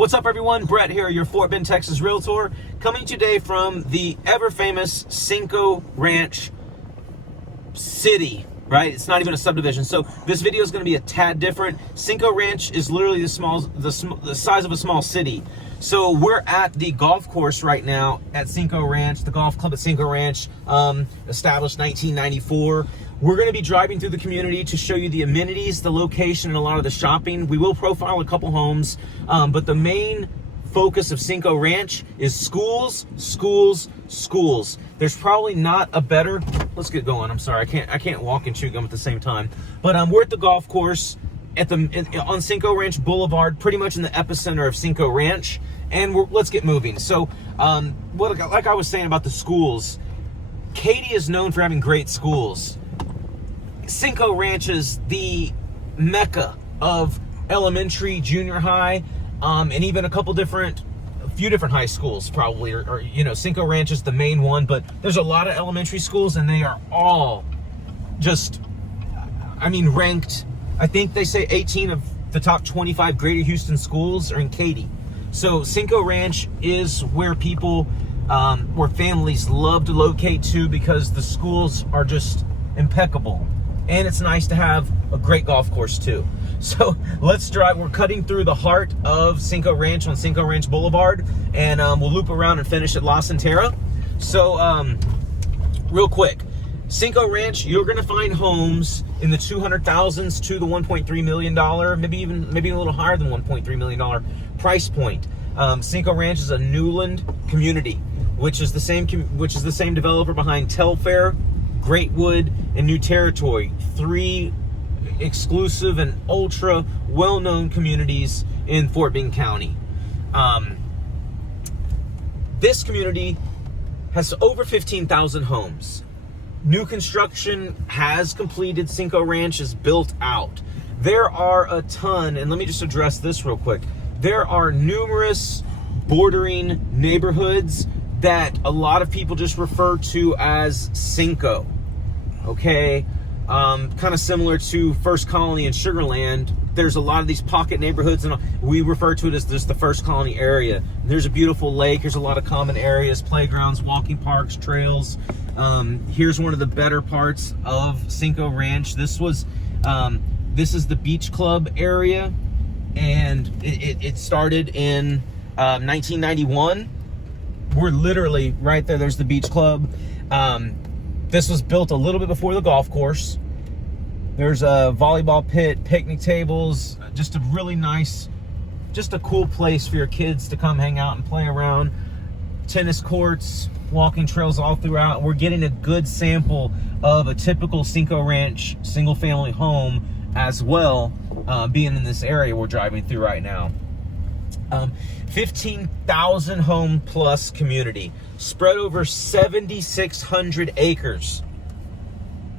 What's up, everyone? Bret here, your Fort Bend, Texas Realtor, coming today from the ever-famous Cinco Ranch city, right? It's not even a subdivision, so this video is going to be a tad different. Cinco Ranch is literally the size of a small city. So we're at the golf course right now at Cinco Ranch, the golf club at Cinco Ranch, established 1994. We're going to be driving through the community to show you the amenities, the location, and a lot of the shopping. We will profile a couple homes, but the main focus of Cinco Ranch is schools, schools, schools. There's probably not a better, let's get going. I'm sorry, I can't walk and chew gum at the same time. But we're at the golf course on Cinco Ranch Boulevard, pretty much in the epicenter of Cinco Ranch, and let's get moving. So, like I was saying about the schools, Katy is known for having great schools. Cinco Ranch is the mecca of elementary, junior high, and even a few different high schools probably, or Cinco Ranch is the main one, but there's a lot of elementary schools and they are all just, ranked. I think they say 18 of the top 25 greater Houston schools are in Katy. So Cinco Ranch is where where families love to locate to because the schools are just impeccable. And it's nice to have a great golf course too. So let's drive. We're cutting through the heart of Cinco Ranch on Cinco Ranch Boulevard, and we'll loop around and finish at La Centerra. So real quick, Cinco Ranch, you're going to find homes in the 200,000s to the $1.3 million, maybe a little higher than $1.3 million price point. Cinco Ranch is a Newland Community, which is the same developer behind Telfair, Greatwood, and New Territory, 3 exclusive and ultra well-known communities in Fort Bend County. This community has over 15,000 homes. New construction has completed. Cinco Ranch is built out. There are a ton, and let me just address this real quick. There are numerous bordering neighborhoods that a lot of people just refer to as Cinco, okay? Kind of similar to First Colony and Sugarland. There's a lot of these pocket neighborhoods, and we refer to it as just the First Colony area. There's a beautiful lake. There's a lot of common areas, playgrounds, walking parks, trails. Here's one of the better parts of Cinco Ranch. This is the beach club area, and it started in 1991. We're literally right there. There's the beach club. This was built a little bit before the golf course. There's a volleyball pit, picnic tables, just a really nice, just a cool place for your kids to come hang out and play around. Tennis courts, walking trails all throughout. We're getting a good sample of a typical Cinco Ranch single family home as well, being in this area we're driving through right now. 15,000 home plus community spread over 7,600 acres.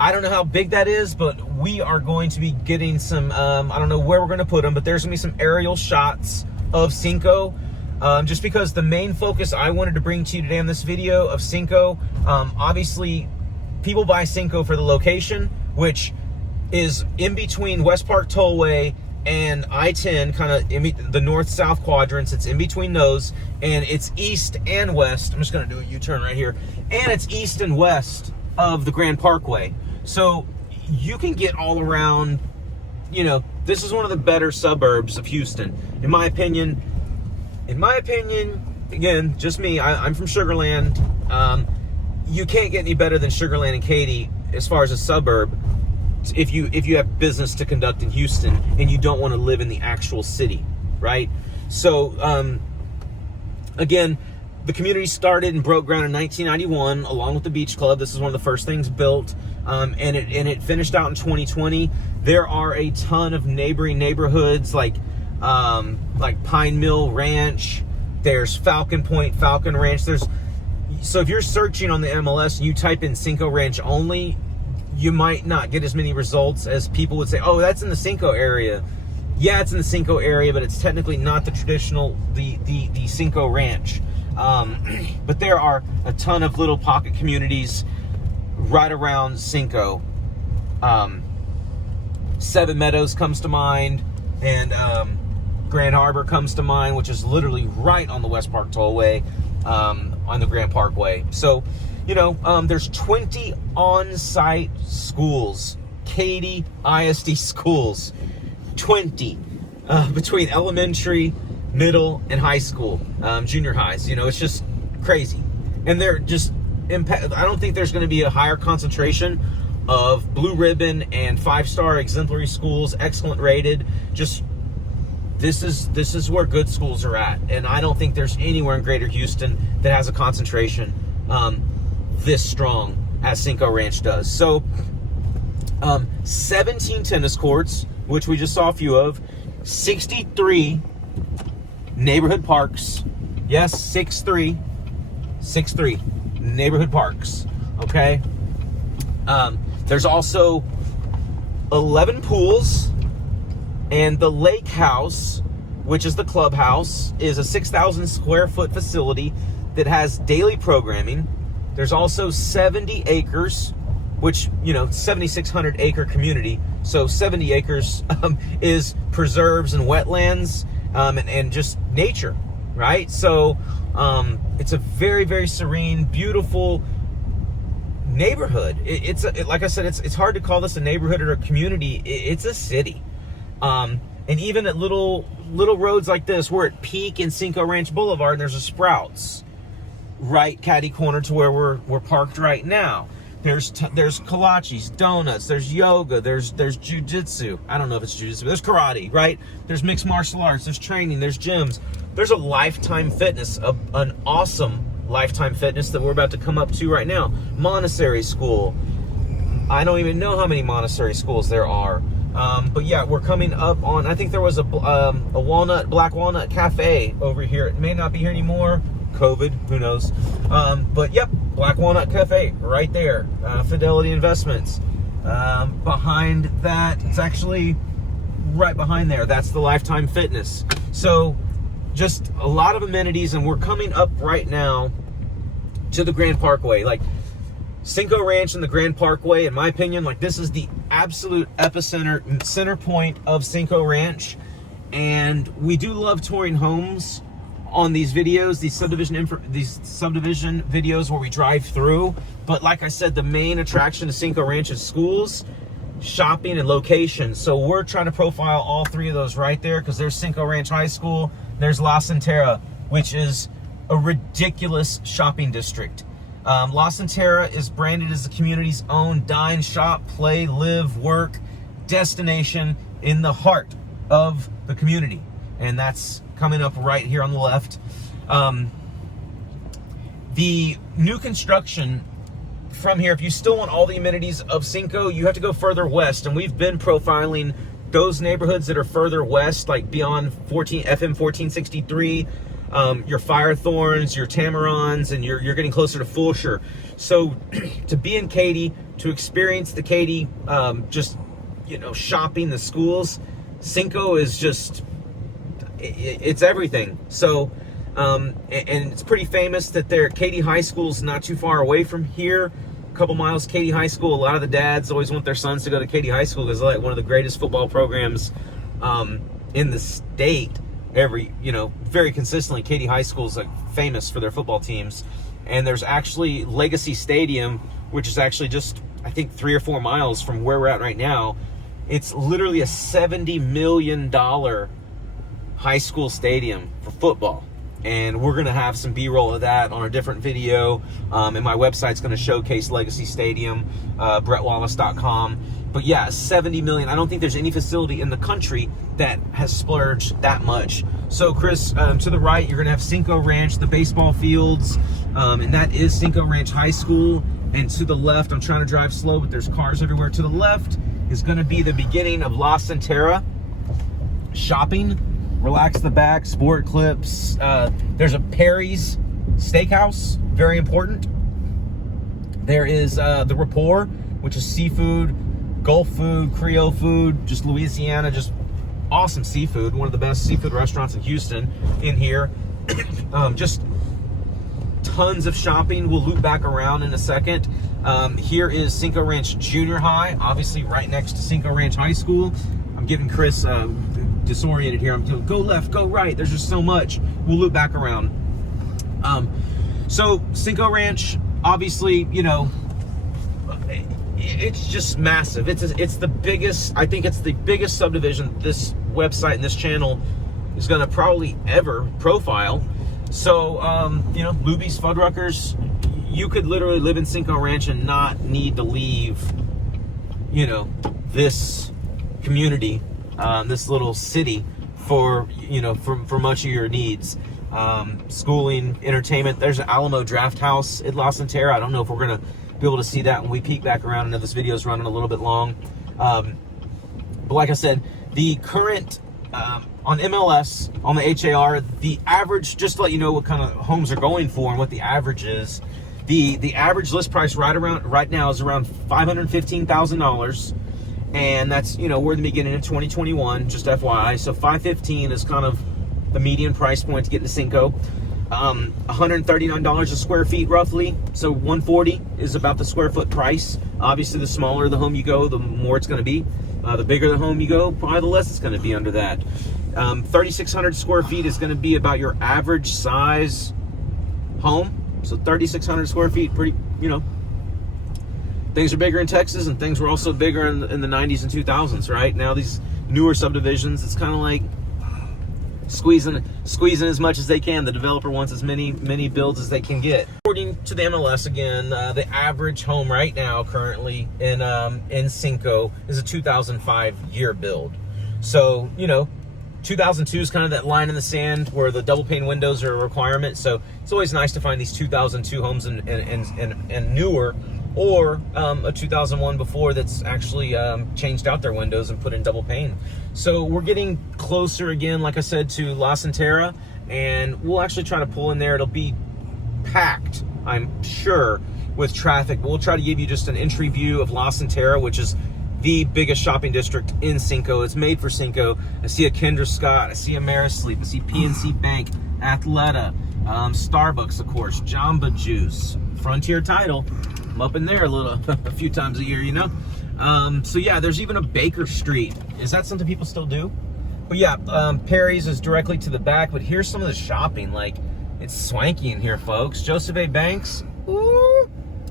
I don't know how big that is, but we are going to be getting some, I don't know where we're going to put them, but there's going to be some aerial shots of Cinco, just because the main focus I wanted to bring to you today in this video of Cinco, obviously people buy Cinco for the location, which is in between West Park Tollway and I-10, kind of in the north-south quadrants. It's in between those, and it's east and west. I'm just going to do a U-turn right here. And it's east and west of the Grand Parkway. So you can get all around, this is one of the better suburbs of Houston. In my opinion, again, just me, I'm from Sugarland. You can't get any better than Sugarland and Katy as far as a suburb. If you have business to conduct in Houston and you don't want to live in the actual city, right? So, again, the community started and broke ground in 1991 along with the beach club. This is one of the first things built, and it finished out in 2020. There are a ton of neighboring neighborhoods like Pine Mill Ranch. There's Falcon Point, Falcon Ranch. So if you're searching on the MLS and you type in Cinco Ranch only, you might not get as many results as people would say, oh, that's in the Cinco area. Yeah, it's in the Cinco area, but it's technically not the traditional, the Cinco Ranch. But there are a ton of little pocket communities right around Cinco. Seven Meadows comes to mind, and Grand Harbor comes to mind, which is literally right on the West Park Tollway, on the Grand Parkway. So, you know, there's 20 on-site schools, Katy ISD schools, 20, between elementary, middle, and high school, junior highs. You know, it's just crazy. And they're just, I don't think there's going to be a higher concentration of blue ribbon and 5-star exemplary schools, excellent rated. Just, this is where good schools are at. And I don't think there's anywhere in Greater Houston that has a concentration this strong as Cinco Ranch does. So 17 tennis courts, which we just saw a few of, 63 neighborhood parks. Yes, 6'3", neighborhood parks. Okay. There's also 11 pools, and the lake house, which is the clubhouse, is a 6,000 square foot facility that has daily programming. There's also 70 acres, which, you know, 7,600 acre community. So 70 acres is preserves and wetlands, and just nature, right? So it's a very, very serene, beautiful neighborhood. Like I said, it's hard to call this a neighborhood or a community. It's a city. And even at little roads like this, we're at Peak and Cinco Ranch Boulevard, and there's a Sprouts right catty corner to where we're parked right now. There's kolaches, donuts, there's yoga, there's jujitsu. I don't know if it's jujitsu, but there's karate, right? There's mixed martial arts, there's training, there's gyms. There's a Lifetime Fitness, an awesome Lifetime Fitness that we're about to come up to right now. Montessori school. I don't even know how many Montessori schools there are. But yeah, we're coming up on, I think there was a Black Walnut Cafe over here. It may not be here anymore. COVID, who knows? But yep, Black Walnut Cafe right there. Fidelity Investments. Behind that, it's actually right behind there. That's the Lifetime Fitness. So just a lot of amenities, and we're coming up right now to the Grand Parkway. Like, Cinco Ranch and the Grand Parkway, in my opinion, like, this is the absolute center point of Cinco Ranch. And we do love touring homes on these videos, these subdivision videos where we drive through. But like I said, the main attraction to Cinco Ranch is schools, shopping, and location. So we're trying to profile all three of those right there, because there's Cinco Ranch High School, there's La Centerra, which is a ridiculous shopping district. La Centerra is branded as the community's own dine, shop, play, live, work destination in the heart of the community. And that's coming up right here on the left. The new construction from here, if you still want all the amenities of Cinco, you have to go further west. And we've been profiling those neighborhoods that are further west, like beyond FM 1463, your Firethorns, your Tamarons, and you're getting closer to Fulshire. So to be in Katy, to experience the Katy, just, you know, shopping, the schools, Cinco is just, it's everything. So, and it's pretty famous that Katy High School is not too far away from here. A couple miles, Katy High School. A lot of the dads always want their sons to go to Katy High School because it's like one of the greatest football programs in the state. Very consistently, Katy High School is like famous for their football teams. And there's actually Legacy Stadium, which is actually just, I think, 3 or 4 miles from where we're at right now. It's literally a $70 million high school stadium for football. And we're going to have some B-roll of that on a different video. And my website's going to showcase Legacy Stadium, BretWallace.com. But yeah, 70 million. I don't think there's any facility in the country that has splurged that much. So Chris, to the right, you're going to have Cinco Ranch, the baseball fields. And that is Cinco Ranch High School. And to the left, I'm trying to drive slow, but there's cars everywhere. To the left is going to be the beginning of La Centerra. Shopping. Relax the back, sport clips. There's a Perry's Steakhouse, very important. There is the Rapport, which is seafood, Gulf food, Creole food, just Louisiana, just awesome seafood. One of the best seafood restaurants in Houston in here. Just tons of shopping. We'll loop back around in a second. Here is Cinco Ranch Junior High, obviously right next to Cinco Ranch High School. I'm giving Chris disoriented here. I'm going, go left, go right. There's just so much. We'll loop back around. So Cinco Ranch, obviously, you know, it's just massive. It's the biggest, I think it's the biggest subdivision this website and this channel is going to probably ever profile. So, you know, Lubies, Fuddruckers, you could literally live in Cinco Ranch and not need to leave, you know, this community, this little city for, you know, for much of your needs. Schooling, entertainment. There's an Alamo Draft House at La Centerra. I don't know if we're going to be able to see that when we peek back around. I know this video is running a little bit long. But like I said, the current, on MLS, on the HAR, the average, just to let you know what kind of homes are going for and what the average is, the average list price right now is around $515,000. And that's, you know, we're in the beginning of 2021, just FYI. So $515 is kind of the median price point to get to Cinco. $139 a square feet roughly. So $140 is about the square foot price. Obviously, the smaller the home you go, the more it's going to be. The bigger the home you go, probably the less it's going to be under that. 3,600 square feet is going to be about your average size home. So 3,600 square feet, pretty, you know, things are bigger in Texas, and things were also bigger in the 90s and 2000s, right? Now these newer subdivisions, it's kind of like squeezing as much as they can. The developer wants as many builds as they can get. According to the MLS, again, the average home right now currently in Cinco is a 2005 year build. So, you know, 2002 is kind of that line in the sand where the double pane windows are a requirement. So it's always nice to find these 2002 homes and newer, or a 2001 before that's actually changed out their windows and put in double pane. So we're getting closer again, like I said, to La Centerra, and we'll actually try to pull in there. It'll be packed, I'm sure, with traffic. We'll try to give you just an entry view of La Centerra, which is the biggest shopping district in Cinco. It's made for Cinco. I see a Kendra Scott, I see Amerisleep, I see PNC Bank, Athleta, Starbucks, of course, Jamba Juice, Frontier Title. I'm up in there a few times a year, you know. So yeah, there's even a Baker Street. Is that something people still do? But yeah, Perry's is directly to the back. But here's some of the shopping. Like, it's swanky in here, folks. Joseph A. Banks. Ooh,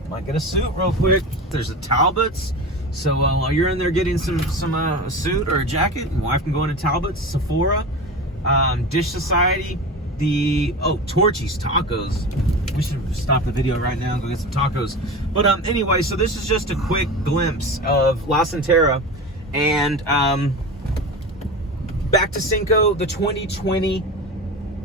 might get a suit real quick. There's the Talbots. So while you're in there getting some suit or a jacket, your wife can go into Talbots. Sephora, Dish Society. Torchy's Tacos. We should stop the video right now and go get some tacos. But anyway, so this is just a quick glimpse of La Centerra. And back to Cinco, the 2020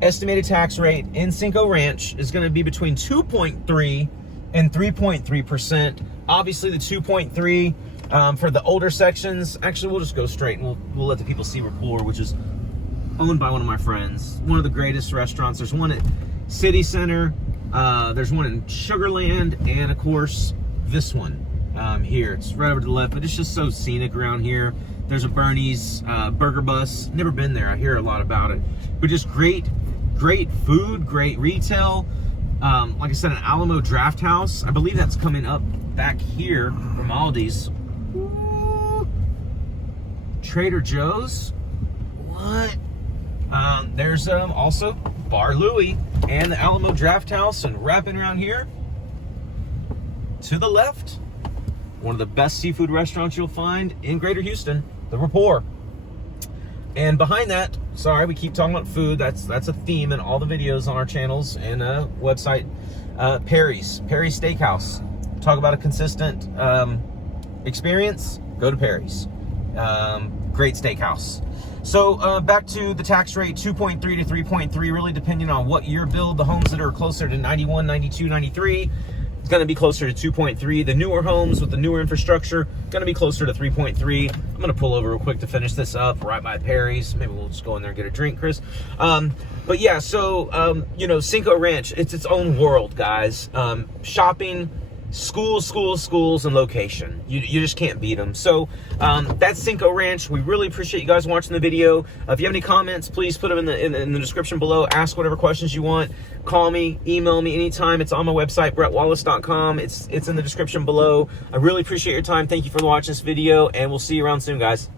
estimated tax rate in Cinco Ranch is going to be between 2.3 and 3.3%. Obviously, the 2.3 for the older sections. Actually, we'll just go straight and we'll let the people see we're poor, which is owned by one of my friends. One of the greatest restaurants. There's one at City Center. There's one in Sugarland, and of course this one here. It's right over to the left, but it's just so scenic around here. There's a Bernie's Burger Bus. Never been there. I hear a lot about it, but just great food, great retail. Like I said, an Alamo Draft House. I believe that's coming up back here from Aldi's. Ooh. Trader Joe's. What? There's also Bar Louie and the Alamo Draft House, and wrapping around here to the left, one of the best seafood restaurants you'll find in Greater Houston, the Rapport. And behind that, sorry, we keep talking about food. That's a theme in all the videos on our channels and website. Perry's Steakhouse. Talk about a consistent experience. Go to Perry's. Great steakhouse. So back to the tax rate, 2.3 to 3.3, really depending on what year build. The homes that are closer to 91, 92, 93, it's going to be closer to 2.3. The newer homes with the newer infrastructure, going to be closer to 3.3. I'm going to pull over real quick to finish this up right by Perry's. Maybe we'll just go in there and get a drink, Chris. But yeah, so, you know, Cinco Ranch, it's its own world, guys. Shopping, schools, and location. You just can't beat them. So that's Cinco Ranch. We really appreciate you guys watching the video. If you have any comments, please put them in the description below. Ask whatever questions you want. Call me, email me anytime. It's on my website, BretWallace.com. It's in the description below. I really appreciate your time. Thank you for watching this video, and we'll see you around soon, guys.